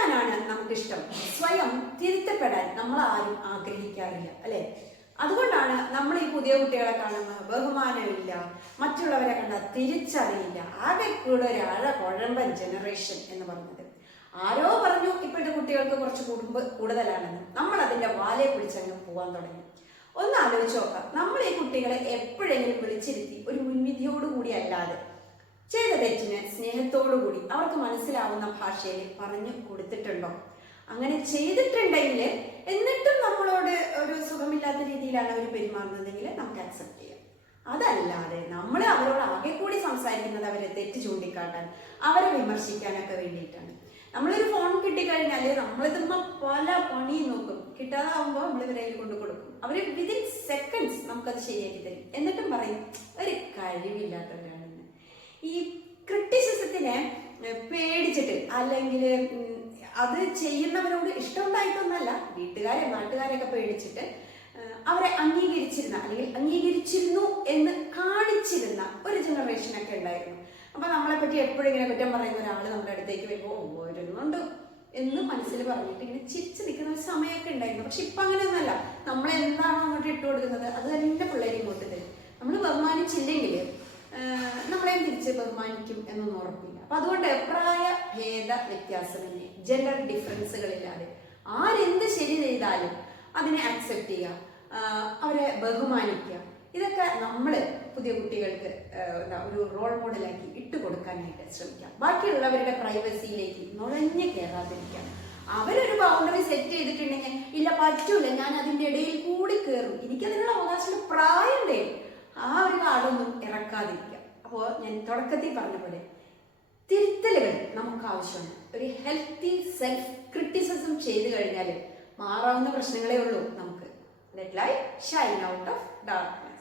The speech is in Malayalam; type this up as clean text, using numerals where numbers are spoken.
തിരുത്താനാണ് നമുക്കിഷ്ടം. സ്വയം തിരുത്തപ്പെടാൻ നമ്മൾ ആരും ആഗ്രഹിക്കാറില്ല, അല്ലെ? അതുകൊണ്ടാണ് നമ്മൾ ഈ പുതിയ കുട്ടികളെ കാണുമ്പോൾ ബഹുമാനമില്ല, മറ്റുള്ളവരെ കണ്ടാൽ തിരിച്ചറിയില്ല, ആകെ കൂടെ ഒരു കുഴമ്പൻ ജനറേഷൻ എന്ന് പറഞ്ഞത്. ആരോ പറഞ്ഞു ഇപ്പോഴത്തെ കുട്ടികൾക്ക് കുറച്ച് കൂടുതലാണെന്ന്. നമ്മൾ അതിന്റെ വാലെ പിടിച്ചങ്ങ് പോവാൻ തുടങ്ങി. ഒന്ന് ആലോചിച്ച് നോക്കാം, നമ്മൾ ഈ കുട്ടികളെ എപ്പോഴെങ്കിലും വിളിച്ചിരുത്തി ഒരു മുൻവിധിയോടുകൂടി അല്ലാതെ ചെയ്ത തെറ്റിന് സ്നേഹത്തോടുകൂടി അവർക്ക് മനസ്സിലാവുന്ന ഭാഷയിൽ പറഞ്ഞു കൊടുത്തിട്ടുണ്ടോ? അങ്ങനെ ചെയ്തിട്ടുണ്ടെങ്കിൽ എന്നിട്ടും നമ്മളോട് ഒരു സുഖമില്ലാത്ത രീതിയിലാണ് അവർ പെരുമാറുന്നതെങ്കിൽ നമുക്ക് അക്സെപ്റ്റ് ചെയ്യാം. അതല്ലാതെ നമ്മൾ അവരോട് ആകെ കൂടി സംസാരിക്കുന്നത് അവരെ തെറ്റ് ചൂണ്ടിക്കാട്ടാൻ, അവരെ വിമർശിക്കാനൊക്കെ വേണ്ടിയിട്ടാണ്. നമ്മളൊരു ഫോൺ കിട്ടിക്കഴിഞ്ഞാൽ നമ്മളിതുമ്പോ പല പണി നോക്കും. കിട്ടാതാവുമ്പോൾ നമ്മൾ ഇവരയിൽ കൊണ്ട് കൊടുക്കും. അവര് വിതിൻ സെക്കൻഡ്സ് നമുക്കത് ശരിയാക്കി തരും. എന്നിട്ടും പറയും ഒരു കഴിവില്ലാത്തവരാണെന്ന്. ഈ ക്രിറ്റിസിസത്തിനെ പേടിച്ചിട്ട്, അല്ലെങ്കിൽ അത് ചെയ്യുന്നവരോട് ഇഷ്ടമുണ്ടായിട്ടൊന്നല്ല, വീട്ടുകാരെ നാട്ടുകാരെയൊക്കെ പേടിച്ചിട്ട് അവരെ അംഗീകരിച്ചിരുന്ന അല്ലെങ്കിൽ അംഗീകരിച്ചിരുന്നു എന്ന് കാണിച്ചിരുന്ന ഒരു ജനറേഷനൊക്കെ ഉണ്ടായിരുന്നു. അപ്പൊ നമ്മളെ പറ്റി എപ്പോഴും ഇങ്ങനെ കുറ്റം പറയുന്ന ഒരാൾ നമ്മുടെ അടുത്തേക്ക് വരുമ്പോൾ വരുന്നുണ്ട് എന്ന് മനസ്സിൽ പറഞ്ഞിട്ട് ഇങ്ങനെ ചിരിച്ചു നിൽക്കുന്ന ഒരു സമയമൊക്കെ ഉണ്ടായിരുന്നു. പക്ഷെ ഇപ്പൊ അങ്ങനെയൊന്നുമല്ല. നമ്മളെന്താണോ അങ്ങോട്ട് ഇട്ട് കൊടുക്കുന്നത് അത് തന്നെ പിള്ളേർ ഇങ്ങോട്ട് തരും. നമ്മൾ ബഹുമാനിച്ചില്ലെങ്കിൽ നമ്മളെയും തിരിച്ച് ബഹുമാനിക്കും എന്നൊന്നും ഉറപ്പില്ല. അപ്പൊ അതുകൊണ്ട് പ്രായ ഭേദ വ്യത്യാസമില്ലേ, ജെൻഡർ ഡിഫറൻസുകളില്ലാതെ ആരെന്ത് ശരി ചെയ്താലും അതിനെ അക്സെപ്റ്റ് ചെയ്യുക, അവരെ ബഹുമാനിക്കുക. ഇതൊക്കെ നമ്മൾ പുതിയ കുട്ടികൾക്ക് ഒരു റോൾ മോഡലാക്കി ഇട്ട് കൊടുക്കാനായിട്ട് ശ്രമിക്കാം. ബാക്കിയുള്ളവരുടെ പ്രൈവസിയിലേക്ക് നുഴഞ്ഞു കയറാതിരിക്കാം. അവരൊരു ബൗണ്ടറി സെറ്റ് ചെയ്തിട്ടുണ്ടെങ്കിൽ ഇല്ല പറ്റൂല, ഞാൻ അതിൻ്റെ ഇടയിൽ കൂടി കയറും, എനിക്കതിനുള്ള അവകാശം പ്രായണ്ടേ, ആ ഒരു കാർഡൊന്നും ഇറക്കാതിരിക്കുക. അപ്പോൾ ഞാൻ തുടക്കത്തിൽ പറഞ്ഞ പോലെ തിരുത്തലുകൾ നമുക്ക് ആവശ്യമാണ്. ഒരു ഹെൽത്തി സെൽഫ് ക്രിറ്റിസിസം ചെയ്തു കഴിഞ്ഞാൽ മാറാവുന്ന പ്രശ്നങ്ങളേ ഉള്ളൂ നമുക്ക്. Let light shine out of darkness.